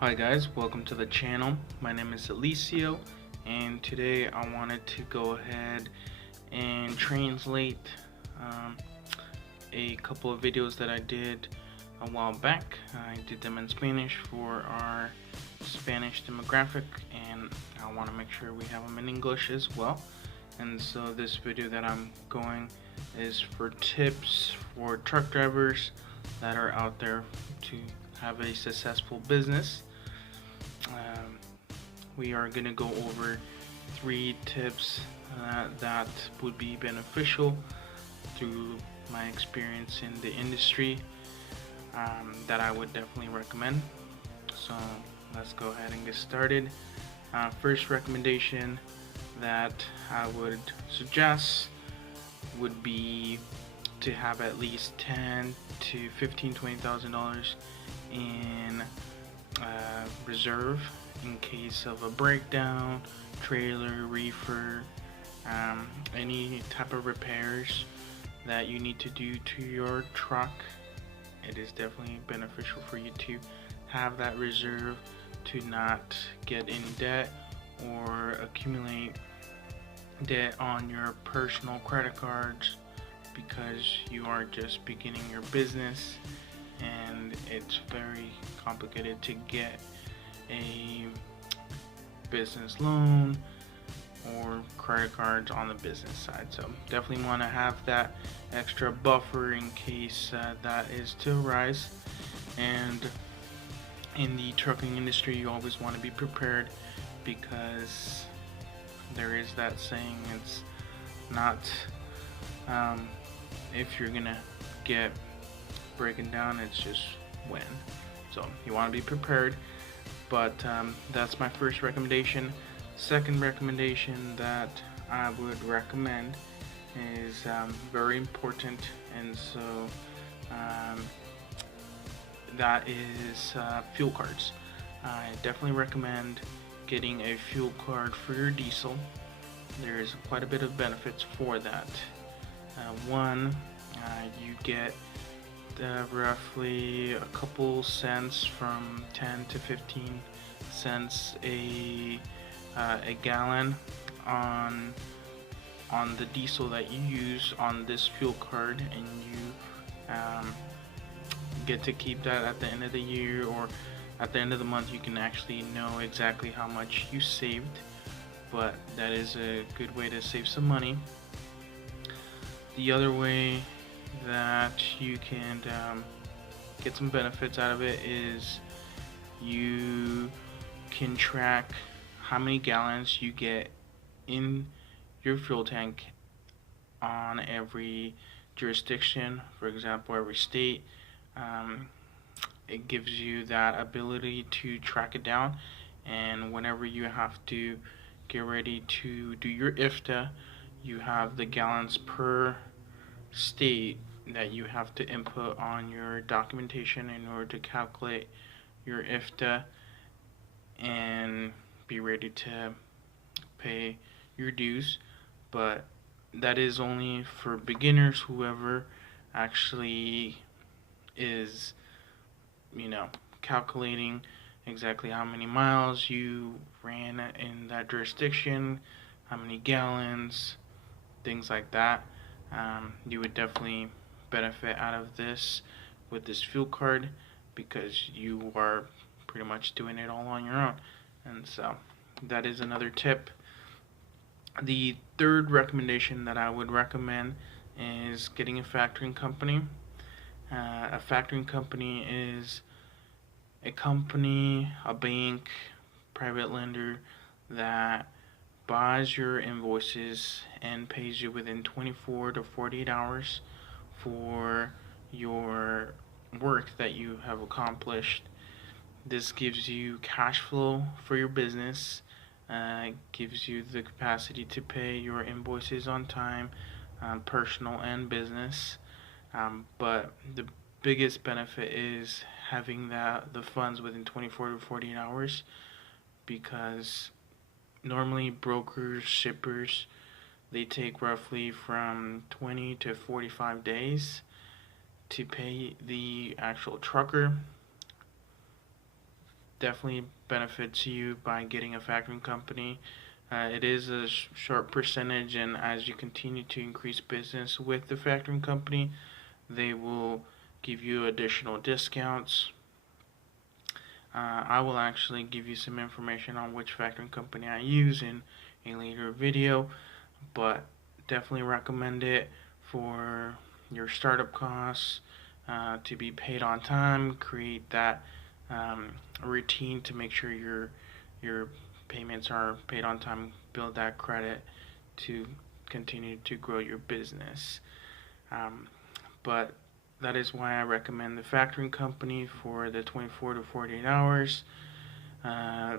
Hi guys, welcome to the channel. My name is Alicio, and today I wanted to go ahead and translate a couple of videos that I did a while back. I did them in Spanish for our Spanish demographic, and I want to make sure we have them in English as well. And so this video that I'm going is for tips for truck drivers that are out there to have a successful business. We are going to go over 3 tips that would be beneficial through my experience in the industry that I would definitely recommend. So let's go ahead and get started. First recommendation that I would suggest would be to have at least $10 to $20,000 in reserve in case of a breakdown, trailer, reefer, any type of repairs that you need to do to your truck. It is definitely beneficial for you to have that reserve to not get in debt or accumulate debt on your personal credit cards because you are just beginning your business and it's very complicated to get a business loan or credit cards on the business side. So definitely want to have that extra buffer in case that is to arise. And in the trucking industry, you always want to be prepared because there is that saying, it's not if you're gonna get breaking down, it's just when. So you want to be prepared. But that's my first recommendation. Second recommendation that I would recommend is very important, and so that is fuel cards. I definitely recommend getting a fuel card for your diesel. There's quite a bit of benefits for that. One, you get roughly a couple cents, from 10 to 15 cents a gallon on the diesel that you use on this fuel card, and you get to keep that at the end of the year, or at the end of the month. You can actually know exactly how much you saved, but that is a good way to save some money. The other way that you can get some benefits out of it is you can track how many gallons you get in your fuel tank on every jurisdiction. For example, every state. It gives you that ability to track it down, and whenever you have to get ready to do your IFTA, you have the gallons per state that you have to input on your documentation in order to calculate your IFTA and be ready to pay your dues. But that is only for beginners. Whoever actually is, calculating exactly how many miles you ran in that jurisdiction, how many gallons, things like that. You would definitely benefit out of this with this fuel card because you are pretty much doing it all on your own. And so that is another tip. The third recommendation that I would recommend is getting a factoring company. A factoring company is a company, a bank, private lender that buys your invoices and pays you within 24 to 48 hours for your work that you have accomplished. This gives you cash flow for your business, gives you the capacity to pay your invoices on time, personal and business. But the biggest benefit is having the funds within 24 to 48 hours, because normally brokers, shippers, they take roughly from 20 to 45 days to pay the actual trucker. definitely benefits you by getting a factoring company. It is a short percentage, and as you continue to increase business with the factoring company, they will give you additional discounts. I will actually give you some information on which factoring company I use in a later video, but definitely recommend it for your startup costs, to be paid on time. Create that routine to make sure your payments are paid on time. Build that credit to continue to grow your business. Um, but that is why I recommend the factoring company for the 24 to 48 hours. Uh,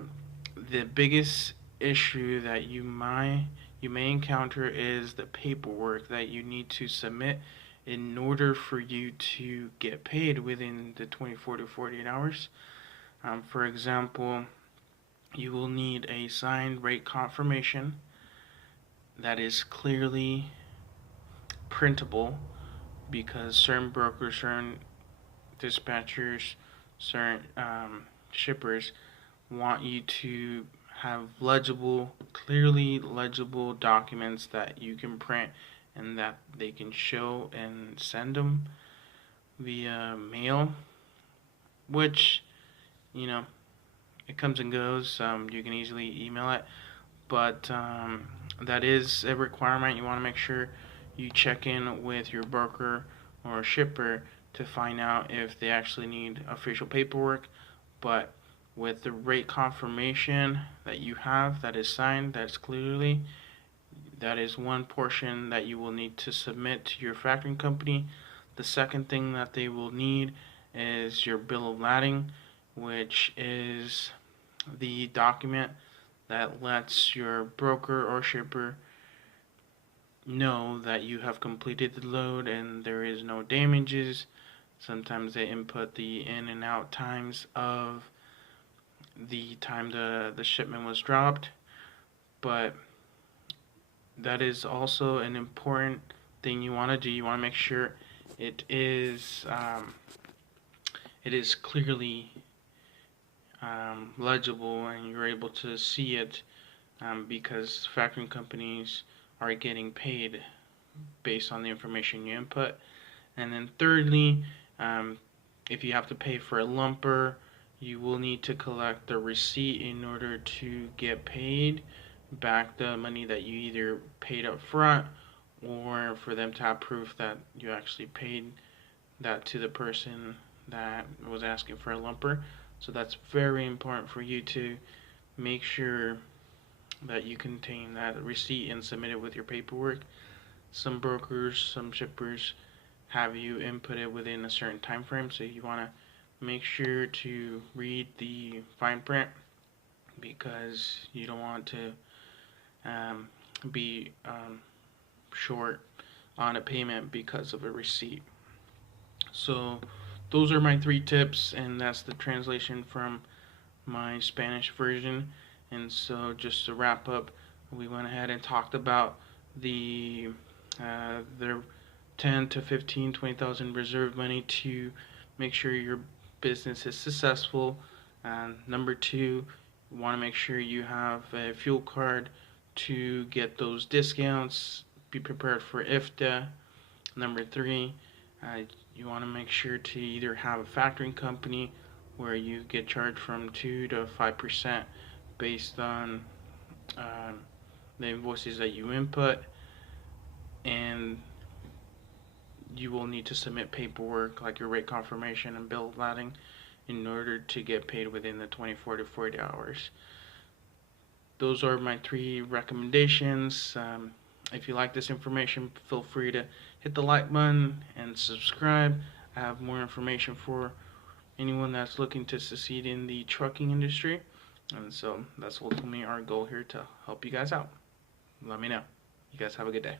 the biggest issue that you may encounter is the paperwork that you need to submit in order for you to get paid within the 24 to 48 hours. For example, you will need a signed rate confirmation that is clearly printable, because certain brokers, certain dispatchers, certain shippers want you to have legible, clearly legible documents that you can print and that they can show and send them via mail, which, you know, it comes and goes. You can easily email it, but that is a requirement. You want to make sure you check in with your broker or shipper to find out if they actually need official paperwork. But with the rate confirmation that you have that is signed, that's clearly, that is one portion that you will need to submit to your factoring company. The second thing that they will need is your bill of lading, which is the document that lets your broker or shipper know that you have completed the load and there is no damages. Sometimes they input the in and out times of the time the shipment was dropped, but that is also an important thing you want to do. You want to make sure it is clearly legible and you're able to see it, because factoring companies are getting paid based on the information you input. And then thirdly, if you have to pay for a lumper, you will need to collect the receipt in order to get paid back the money that you either paid up front, or for them to have proof that you actually paid that to the person that was asking for a lumper. So that's very important for you to make sure that you contain that receipt and submit it with your paperwork. Some brokers, some shippers have you input it within a certain time frame, so you want to make sure to read the fine print, because you don't want to be short on a payment because of a receipt. So those are my 3 tips, and that's the translation from my Spanish version. And so just to wrap up, we went ahead and talked about the 10 to 15, 20,000 reserve money to make sure your business is successful. Number 2, you want to make sure you have a fuel card to get those discounts. Be prepared for IFTA. Number 3, you want to make sure to either have a factoring company where you get charged from 2 to 5% based on the invoices that you input, and you will need to submit paperwork like your rate confirmation and bill of lading in order to get paid within the 24 to 40 hours. Those are my 3 recommendations. If you like this information, feel free to hit the like button and subscribe. I have more information for anyone that's looking to succeed in the trucking industry. And so that's ultimately our goal here, to help you guys out. Let me know. You guys have a good day.